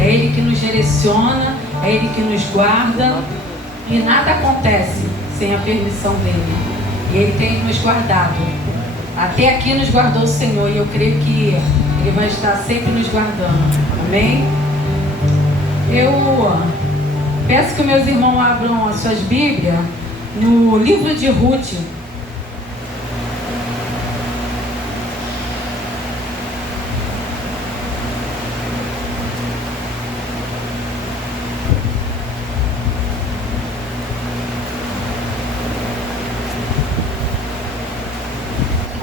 É Ele que nos direciona, é Ele que nos guarda, e nada acontece sem a permissão dEle. E Ele tem nos guardado. Até aqui nos guardou o Senhor, e eu creio que Ele vai estar sempre nos guardando. Amém? Eu peço que meus irmãos abram as suas Bíblias no livro de Ruth.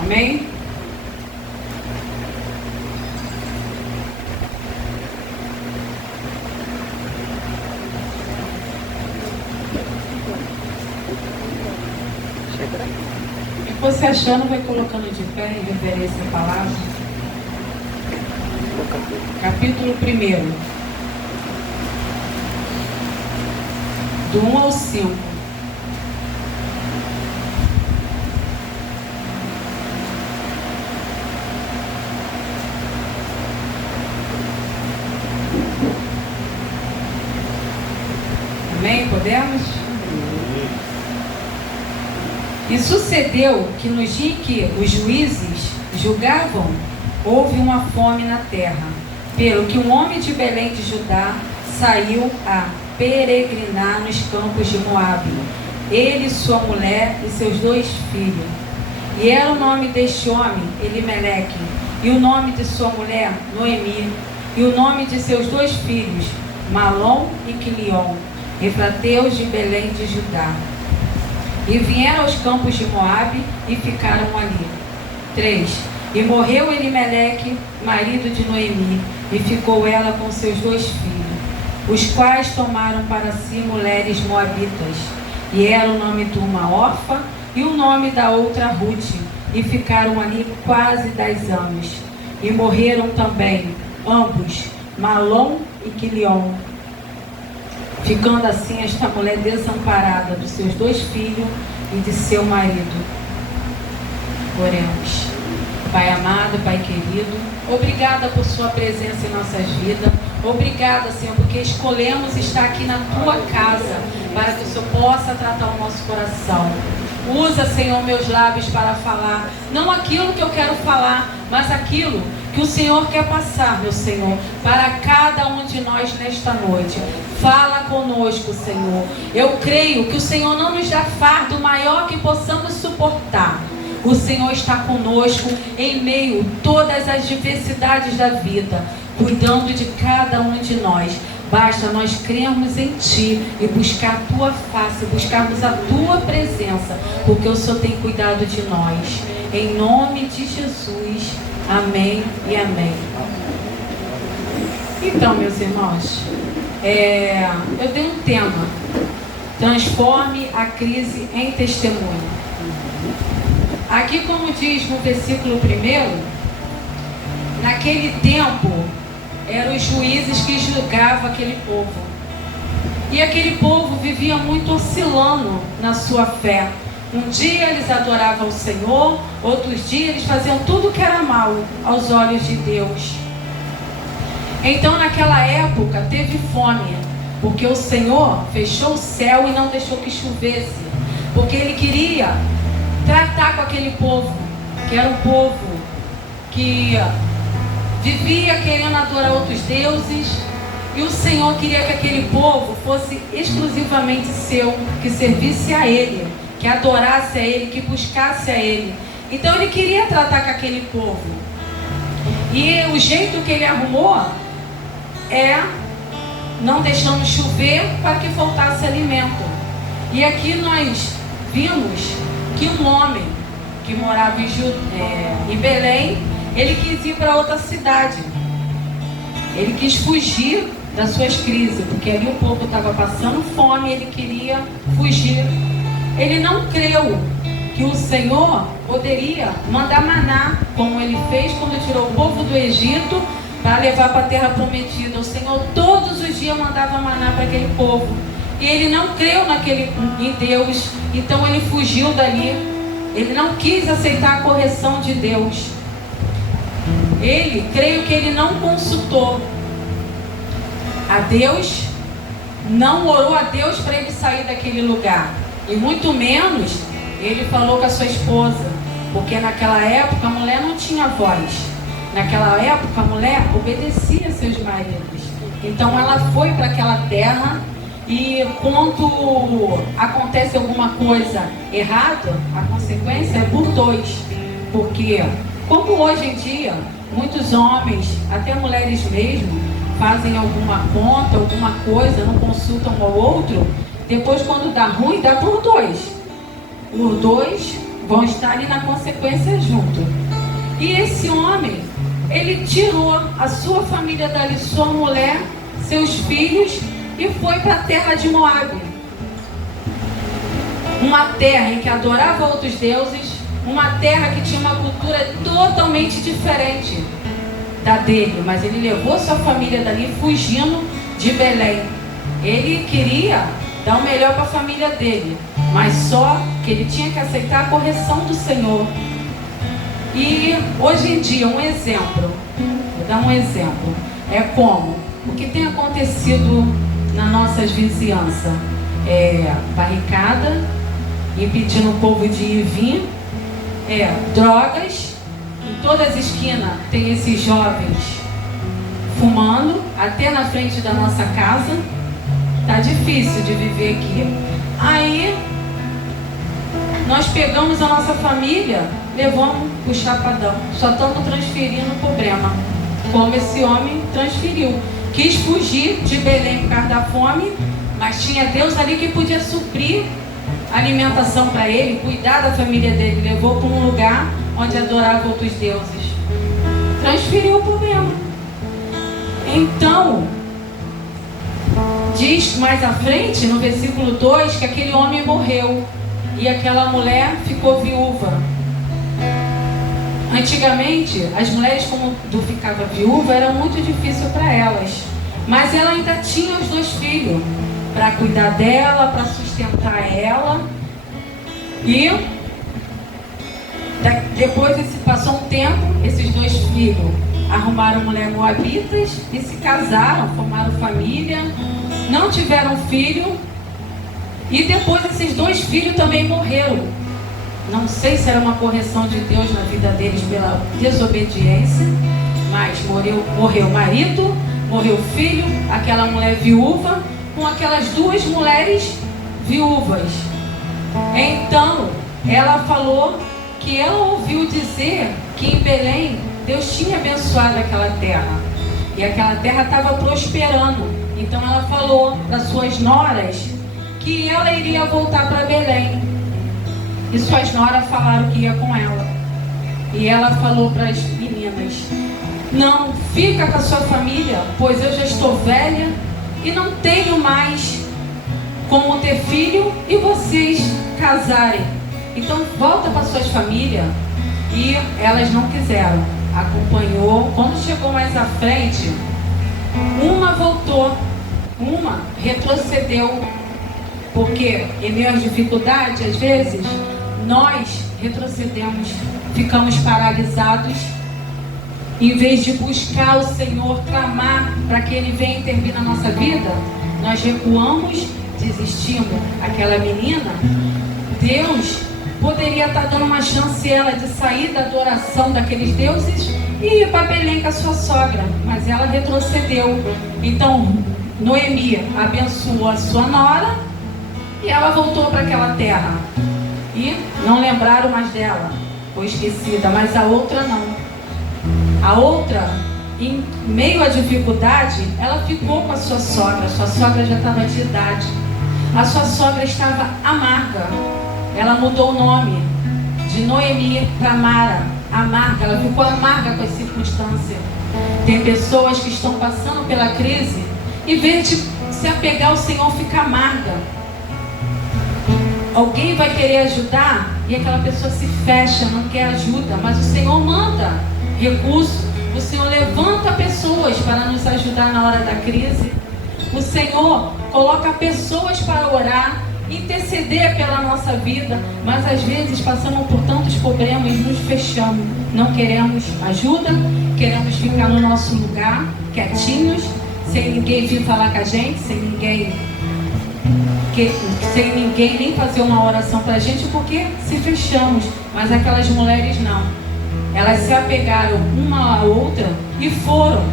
Amém? E você achando, vai colocando de pé em reverência à palavra. Capítulo 1, do 1 ao 5. Amém? Podemos? E sucedeu que no dia em que os juízes julgavam, houve uma fome na terra, pelo que um homem de Belém de Judá saiu a peregrinar nos campos de Moabe, ele, sua mulher e seus 2 filhos. E era o nome deste homem Elimeleque, e o nome de sua mulher Noemi, e o nome de seus 2 filhos Malom e Quilion, efrateus de Belém de Judá. E vieram aos campos de Moabe e ficaram ali. 3. E morreu Elimeleque, marido de Noemi, e ficou ela com seus 2 filhos, os quais tomaram para si mulheres moabitas. E era o nome de uma Orfa e o nome da outra Ruth, e ficaram ali quase 10 anos. E morreram também ambos, Malom e Quilion, ficando assim esta mulher desamparada dos seus 2 filhos e de seu marido. Oremos. Pai amado, Pai querido, obrigada por sua presença em nossas vidas. Obrigada, Senhor, porque escolhemos estar aqui na tua casa para que o Senhor possa tratar o nosso coração. Usa, Senhor, meus lábios para falar, não aquilo que eu quero falar, mas aquilo que o Senhor quer passar, meu Senhor, para cada um de nós nesta noite. Fala conosco, Senhor. Eu creio que o Senhor não nos dá fardo maior que possamos suportar. O Senhor está conosco em meio a todas as diversidades da vida, cuidando de cada um de nós. Basta nós crermos em Ti e buscar a Tua face, buscarmos a Tua presença, porque o Senhor tem cuidado de nós. Em nome de Jesus, amém e amém. Então, meus irmãos, eu dei um tema: transforme a crise em testemunho. Aqui, como diz no versículo 1, naquele tempo eram os juízes que julgavam aquele povo. E aquele povo vivia muito oscilando na sua fé. Um dia eles adoravam o Senhor, outros dias eles faziam tudo que era mal aos olhos de Deus. Então naquela época teve fome, porque o Senhor fechou o céu e não deixou que chovesse, porque Ele queria tratar com aquele povo, que era um povo que vivia querendo adorar outros deuses, e o Senhor queria que aquele povo fosse exclusivamente seu, que servisse a Ele, que adorasse a Ele, que buscasse a Ele. Então Ele queria tratar com aquele povo, e o jeito que Ele arrumou é não deixando chover para que faltasse alimento. E aqui nós vimos que um homem que morava em Belém, ele quis ir para outra cidade. Ele quis fugir das suas crises, porque ali o povo estava passando fome, ele queria fugir. Ele não creu que o Senhor poderia mandar maná, como Ele fez quando tirou o povo do Egito para levar para a terra prometida. O Senhor todos os dias mandava maná para aquele povo. E ele não creu em Deus, então ele fugiu dali. Ele não quis aceitar a correção de Deus. Ele, creio que ele não consultou. a Deus, não orou a Deus para ele sair daquele lugar. E muito menos ele falou com a sua esposa, porque naquela época a mulher não tinha voz. Naquela época a mulher obedecia a seus maridos. Então ela foi para aquela terra e quando acontece alguma coisa errada, a consequência é por dois. Porque, como hoje em dia, muitos homens, até mulheres mesmo, fazem alguma conta, alguma coisa, não consultam um ao outro, depois quando dá ruim, dá por dois. Os dois vão estar ali na consequência junto. E esse homem, ele tirou a sua família dali, sua mulher, seus filhos, e foi para a terra de Moabe. Uma terra em que adorava outros deuses, uma terra que tinha uma cultura totalmente diferente da dele, mas ele levou sua família dali fugindo de Belém. Ele queria dar o melhor para a família dele, mas só que ele tinha que aceitar a correção do Senhor. E hoje em dia, um exemplo, vou dar um exemplo, é como o que tem acontecido nas nossas vizinhanças, barricada, impedindo o povo de ir e vir, drogas, em todas as esquinas tem esses jovens fumando, até na frente da nossa casa. Tá difícil de viver aqui. Aí nós pegamos a nossa família, levamos o chapadão, só estamos transferindo o problema, como esse homem transferiu. Quis fugir de Belém por causa da fome, mas tinha Deus ali que podia suprir alimentação para ele, cuidar da família dele. Levou para um lugar onde adorava outros deuses. Transferiu o problema. Então, diz mais à frente, no versículo 2, que aquele homem morreu e aquela mulher ficou viúva. Antigamente, as mulheres, quando ficavam viúva, era muito difícil para elas. Mas ela ainda tinha os 2 filhos para cuidar dela, para sustentar ela. E depois passou um tempo, esses 2 filhos arrumaram mulher moabitas e se casaram, formaram família, não tiveram filho. E depois esses 2 filhos também morreram. Não sei se era uma correção de Deus na vida deles pela desobediência, mas morreu o marido, morreu o filho, aquela mulher viúva, com aquelas 2 mulheres viúvas. Então, ela falou que ela ouviu dizer que em Belém Deus tinha abençoado aquela terra. E aquela terra estava prosperando. Então ela falou para suas noras que ela iria voltar para Belém. E suas noras falaram que ia com ela. E ela falou para as meninas: não, fica com a sua família, pois eu já estou velha e não tenho mais como ter filho e vocês casarem. Então volta para suas famílias. E elas não quiseram. Acompanhou. Quando chegou mais à frente, uma voltou, uma retrocedeu. Porque em meio às dificuldades, às vezes, nós retrocedemos, ficamos paralisados. Em vez de buscar o Senhor, clamar para que Ele venha intervir na nossa vida, nós recuamos, desistimos. Aquela menina, Deus poderia estar dando uma chance a ela de sair da adoração daqueles deuses e ir para Belém com a sua sogra, mas ela retrocedeu. Então Noemi abençoou a sua nora e ela voltou para aquela terra. E não lembraram mais dela, foi esquecida, mas a outra não. A outra, em meio à dificuldade, ela ficou com a sua sogra já estava de idade. A sua sogra estava amarga. Ela mudou o nome de Noemi para Mara, amarga. Ela ficou amarga com as circunstâncias. Tem pessoas que estão passando pela crise e, em vez de se apegar ao Senhor, fica amarga. Alguém vai querer ajudar e aquela pessoa se fecha, não quer ajuda, mas o Senhor manda recurso. O Senhor levanta pessoas para nos ajudar na hora da crise. O Senhor coloca pessoas para orar, interceder pela nossa vida, mas às vezes passamos por tantos problemas e nos fechamos. Não queremos ajuda, queremos ficar no nosso lugar, quietinhos, sem ninguém vir falar com a gente, sem ninguém nem fazer uma oração para a gente, porque se fechamos. Mas aquelas mulheres não. Elas se apegaram uma à outra e foram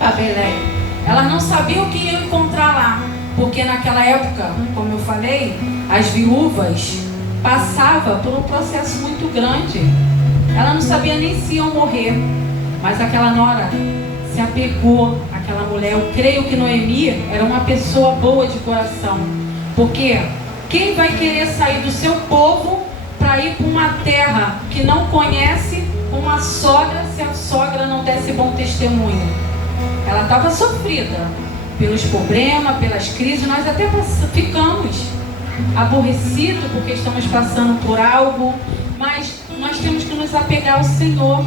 para Belém. Elas não sabiam o que iam encontrar lá, porque naquela época, como eu falei, as viúvas passavam por um processo muito grande. Ela não sabia nem se iam morrer, mas aquela nora se apegou àquela mulher. Eu creio que Noemi era uma pessoa boa de coração, porque quem vai querer sair do seu povo para ir para uma terra que não conhece, uma sogra, se a sogra não desse bom testemunho? Ela estava sofrida pelos problemas, pelas crises. Nós até ficamos aborrecidos porque estamos passando por algo, mas nós temos que nos apegar ao Senhor,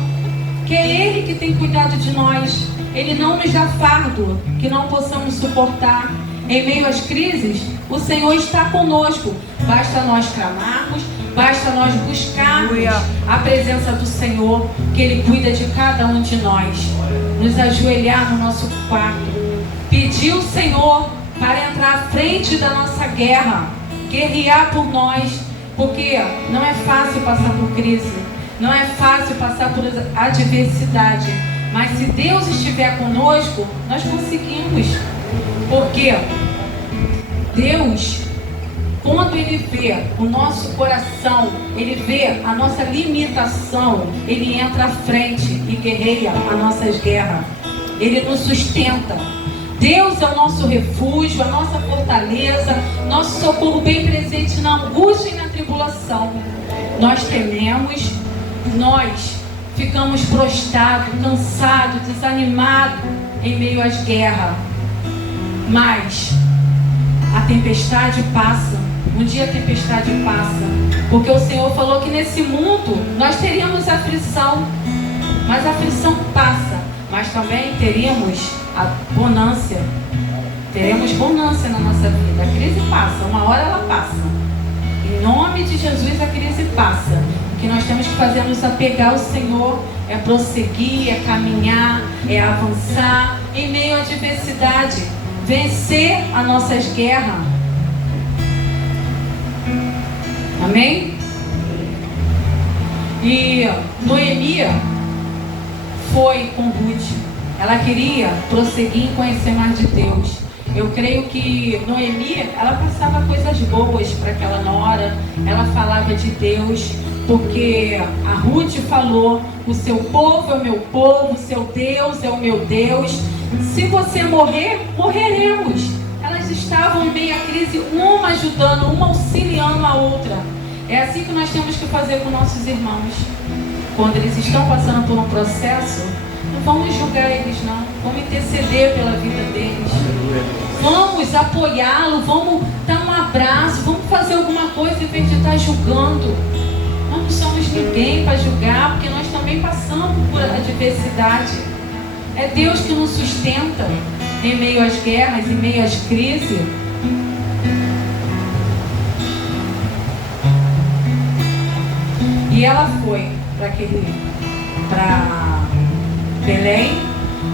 que é Ele que tem cuidado de nós. Ele não nos dá fardo que não possamos suportar. Em meio às crises, o Senhor está conosco. Basta nós clamarmos, basta nós buscarmos a presença do Senhor, que Ele cuida de cada um de nós. Nos ajoelhar no nosso quarto, pedir o Senhor para entrar à frente da nossa guerra, guerrear por nós, porque não é fácil passar por crise, não é fácil passar por adversidade, mas se Deus estiver conosco, nós conseguimos. Porque Deus, quando Ele vê o nosso coração, Ele vê a nossa limitação, Ele entra à frente e guerreia as nossas guerras. Ele nos sustenta. Deus é o nosso refúgio, a nossa fortaleza, nosso socorro bem presente na angústia e na tribulação. Nós tememos, nós ficamos prostrados, cansados, desanimados em meio às guerras. Mas a tempestade passa. Um dia a tempestade passa, porque o Senhor falou que nesse mundo nós teríamos aflição, mas a aflição passa. Mas também teríamos a bonância. Teremos bonância na nossa vida. A crise passa, uma hora ela passa. Em nome de Jesus a crise passa. O que nós temos que fazer é nos apegar ao Senhor, é prosseguir, é caminhar, é avançar em meio à adversidade, vencer as nossas guerras. Amém? E Noemi foi com Ruth. Ela queria prosseguir em conhecer mais de Deus. Eu creio que Noemi, ela passava coisas boas para aquela nora. Ela falava de Deus, porque a Ruth falou: o seu povo é o meu povo, o seu Deus é o meu Deus. Se você morrer, morreremos. Elas estavam em meio à crise, uma ajudando, uma auxiliando a outra. É assim que nós temos que fazer com nossos irmãos. Quando eles estão passando por um processo, não vamos julgar eles não. Vamos interceder pela vida deles. Vamos apoiá-lo, vamos dar um abraço, vamos fazer alguma coisa em vez de estar julgando. Nós não somos ninguém para julgar, porque nós também passamos por adversidade. É Deus que nos sustenta em meio às guerras, em meio às crises. E ela foi para Belém.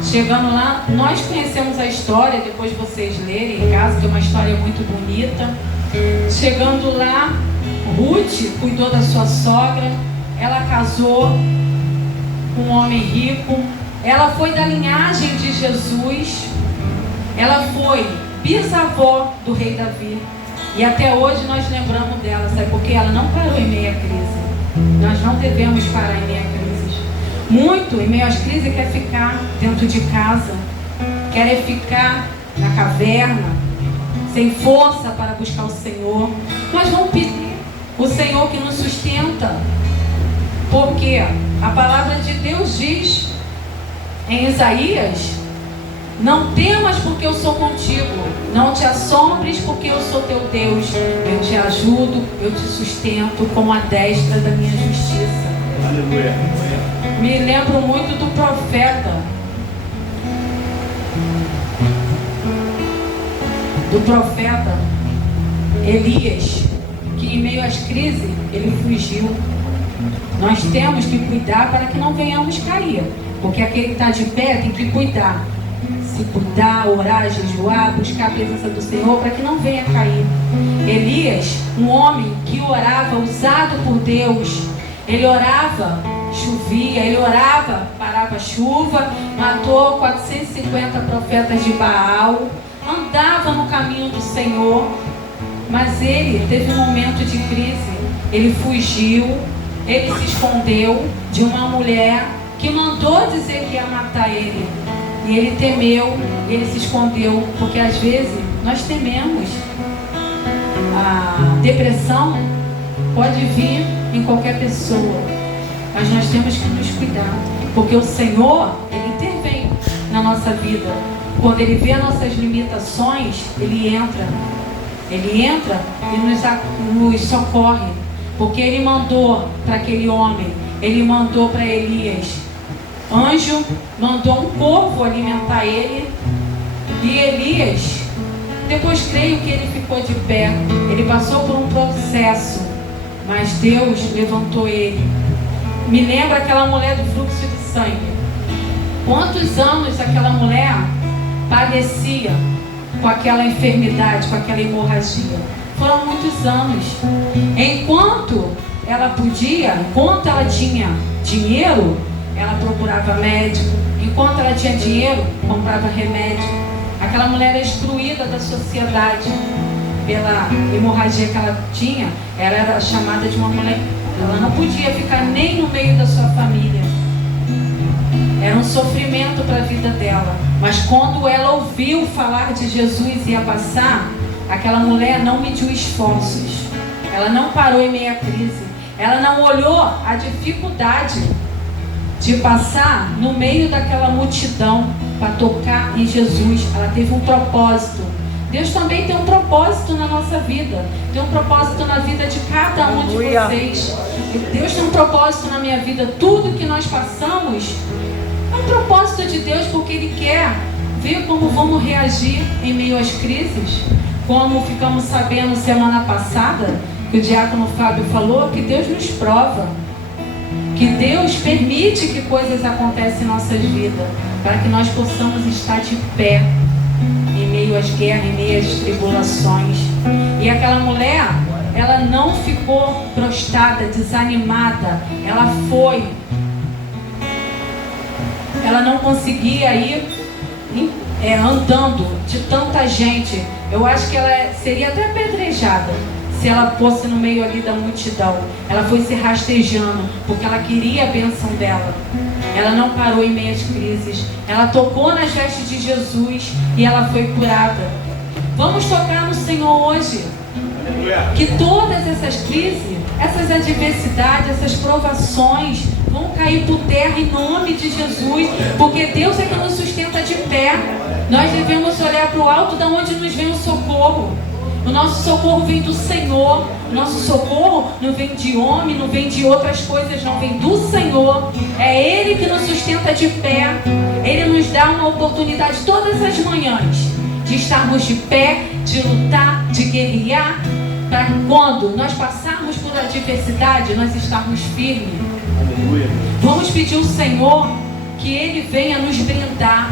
Chegando lá, nós conhecemos a história, depois vocês lerem em casa, que é uma história muito bonita. Chegando lá, Ruth cuidou da sua sogra, ela casou com um homem rico, ela foi da linhagem de Jesus, ela foi bisavó do rei Davi, e até hoje nós lembramos dela, sabe? Porque ela não parou em meio à crise. Nós não devemos parar em meio à crise. Muito em meio às crises quer ficar dentro de casa, quer ficar na caverna, sem força para buscar o Senhor. Nós vamos pedir o Senhor que nos sustenta, porque a palavra de Deus diz em Isaías: não temas porque eu sou contigo, não te assombres porque eu sou teu Deus, eu te ajudo, eu te sustento com a destra da minha justiça. Aleluia. Me lembro muito do profeta Elias, que em meio às crises ele fugiu. Nós temos que cuidar para que não venhamos cair, porque aquele que está de pé tem que cuidar se cuidar, orar, jejuar, buscar a presença do Senhor para que não venha cair. Elias, um homem que orava, usado por Deus, ele orava, chovia, ele orava, parava a chuva, matou 450 profetas de Baal, andava no caminho do Senhor, mas ele teve um momento de crise, ele fugiu, ele se escondeu de uma mulher que mandou dizer que ia matar ele. E ele temeu, ele se escondeu, porque às vezes nós tememos. A depressão pode vir em qualquer pessoa, mas nós temos que nos cuidar, porque o Senhor, Ele intervém na nossa vida. Quando Ele vê nossas limitações, Ele entra e nos socorre, porque Ele mandou para aquele homem, Ele mandou para Elias, anjo, mandou um corvo alimentar ele, e Elias, depois creio que ele ficou de pé, ele passou por um processo, mas Deus levantou ele. Me lembra aquela mulher do fluxo de sangue. Quantos anos aquela mulher padecia com aquela enfermidade, com aquela hemorragia? Foram muitos anos. Enquanto ela tinha dinheiro, ela procurava médico. Enquanto ela tinha dinheiro, comprava remédio. Aquela mulher era excluída da sociedade pela hemorragia que ela tinha. Ela era chamada de uma mulher. Ela não podia ficar nem no meio da sua família. Era um sofrimento para a vida dela. Mas quando ela ouviu falar de Jesus e ia passar, aquela mulher não mediu esforços. Ela não parou em meio à crise. Ela não olhou a dificuldade de passar no meio daquela multidão para tocar em Jesus. Ela teve um propósito. Deus também tem um propósito na nossa vida. Tem um propósito na vida de cada um de vocês. Deus tem um propósito na minha vida. Tudo que nós passamos é um propósito de Deus, porque Ele quer ver como vamos reagir em meio às crises. Como ficamos sabendo semana passada, que o diácono Fábio falou, que Deus nos prova, que Deus permite que coisas aconteçam em nossas vidas, para que nós possamos estar de pé em meio às guerras, em meio às tribulações. E aquela mulher, ela não ficou prostrada, desanimada. Ela foi. Ela não conseguia ir andando de tanta gente. Eu acho que ela seria até apedrejada se ela fosse no meio ali da multidão. Ela foi se rastejando, porque ela queria a bênção dela. Ela não parou em meio às crises. Ela tocou nas vestes de Jesus e ela foi curada. Vamos tocar no Senhor hoje. Que todas essas crises, essas adversidades, essas provações vão cair por terra em nome de Jesus, porque Deus é que nos sustenta de pé. Nós devemos olhar para o alto, da onde nos vem o socorro. O nosso socorro vem do Senhor. O nosso socorro não vem de homem, não vem de outras coisas, não, vem do Senhor. É Ele que nos sustenta de pé. Ele nos dá uma oportunidade todas as manhãs de estarmos de pé, de lutar, de guerrear, para quando nós passarmos por adversidade, nós estarmos firmes. Aleluia. Vamos pedir ao Senhor que Ele venha nos brindar,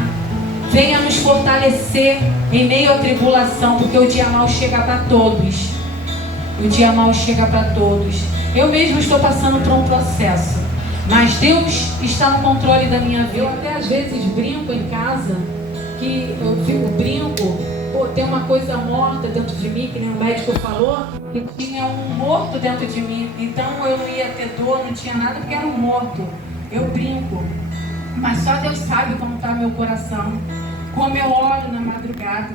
venha nos fortalecer em meio à tribulação, porque o dia mau chega para todos. O dia mau chega para todos. Eu mesmo estou passando por um processo, mas Deus está no controle da minha vida. Eu até às vezes brinco em casa, que eu fico brinco, tem uma coisa morta dentro de mim, que nem o médico falou, que tinha um morto dentro de mim. Então eu não ia ter dor, não tinha nada, porque era um morto. Eu brinco. Mas só Deus sabe como está meu coração, como eu oro na madrugada.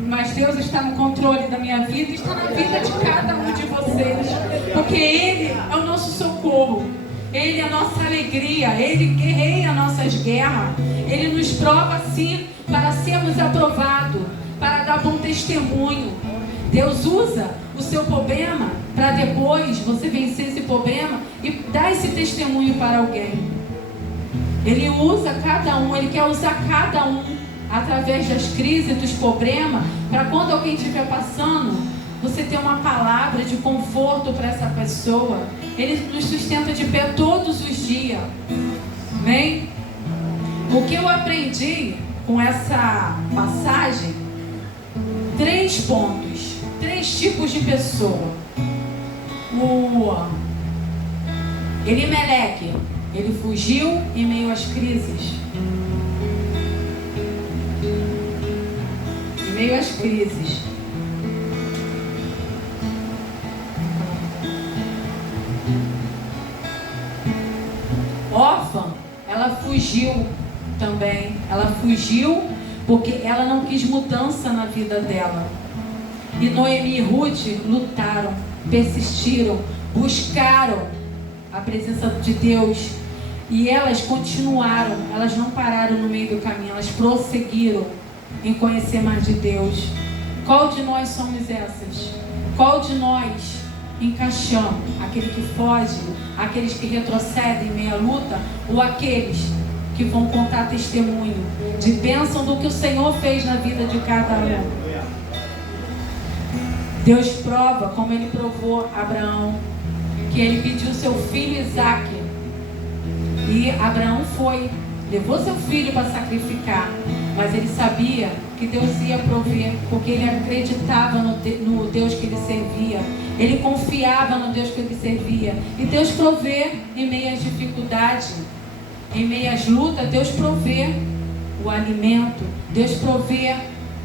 Mas Deus está no controle da minha vida e está na vida de cada um de vocês, porque Ele é o nosso socorro, Ele é a nossa alegria, Ele guerreia nossas guerras, Ele nos prova assim para sermos aprovados, para dar bom testemunho. Deus usa o seu problema para depois você vencer esse problema e dar esse testemunho para alguém. Ele usa cada um, Ele quer usar cada um através das crises, dos problemas, para quando alguém estiver passando, você ter uma palavra de conforto para essa pessoa. Ele nos sustenta de pé todos os dias. Amém? O que eu aprendi com essa passagem 3 pontos, 3 tipos de pessoa. O Elimeleque, ele fugiu em meio às crises. Em meio às crises. Órfã, ela fugiu também. Ela fugiu porque ela não quis mudança na vida dela. E Noemi e Ruth lutaram, persistiram, buscaram a presença de Deus. E elas continuaram, elas não pararam no meio do caminho, elas prosseguiram em conhecer mais de Deus. Qual de nós somos essas? Qual de nós encaixamos? Aquele que foge, aqueles que retrocedem em meia luta, ou aqueles que vão contar testemunho de bênção do que o Senhor fez na vida de cada um? Deus prova, como Ele provou Abraão, que Ele pediu seu filho Isaque. E Abraão foi, levou seu filho para sacrificar, mas ele sabia que Deus ia prover, porque ele acreditava no Deus que ele servia, ele confiava no Deus que ele servia. E Deus provê em meio às dificuldades, em meio às lutas. Deus provê o alimento, Deus provê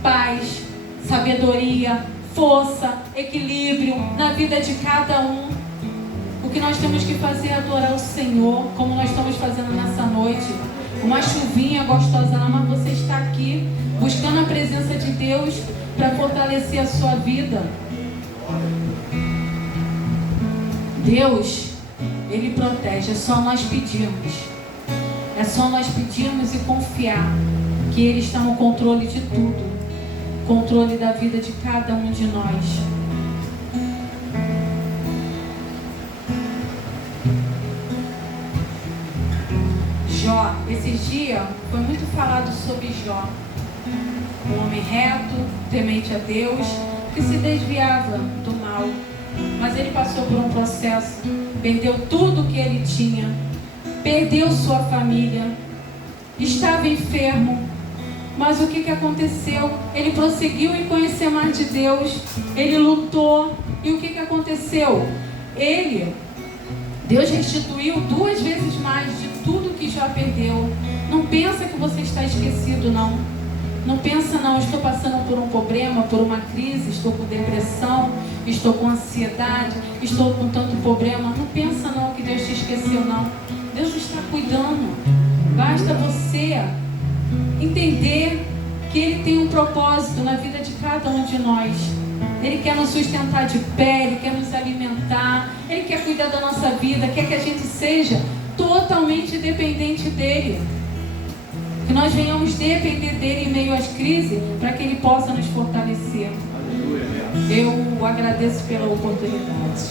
paz, sabedoria, força, equilíbrio na vida de cada um. O que nós temos que fazer é adorar o Senhor, como nós estamos fazendo nessa noite. Uma chuvinha gostosa lá, mas você está aqui buscando a presença de Deus para fortalecer a sua vida. Deus, Ele protege, é só nós pedirmos. É só nós pedirmos e confiar que Ele está no controle de tudo. Controle da vida de cada um de nós. Jó, esses dias foi muito falado sobre Jó, um homem reto, temente a Deus, que se desviava do mal, mas ele passou por um processo, perdeu tudo que ele tinha, perdeu sua família, estava enfermo, mas o que aconteceu? Ele prosseguiu em conhecer mais de Deus, ele lutou, e o que aconteceu? Deus restituiu 2 vezes mais de tudo que já perdeu. Não pensa que você está esquecido, não. Não pensa, não, estou passando por um problema, por uma crise, estou com depressão, estou com ansiedade, estou com tanto problema. Não pensa, não, que Deus te esqueceu, não. Deus está cuidando. Basta você entender que Ele tem um propósito na vida de cada um de nós. Ele quer nos sustentar de pé, Ele quer nos alimentar, Ele quer cuidar da nossa vida, quer que a gente seja totalmente dependente dEle. Que nós venhamos depender dEle em meio às crises, para que Ele possa nos fortalecer. Eu agradeço pela oportunidade.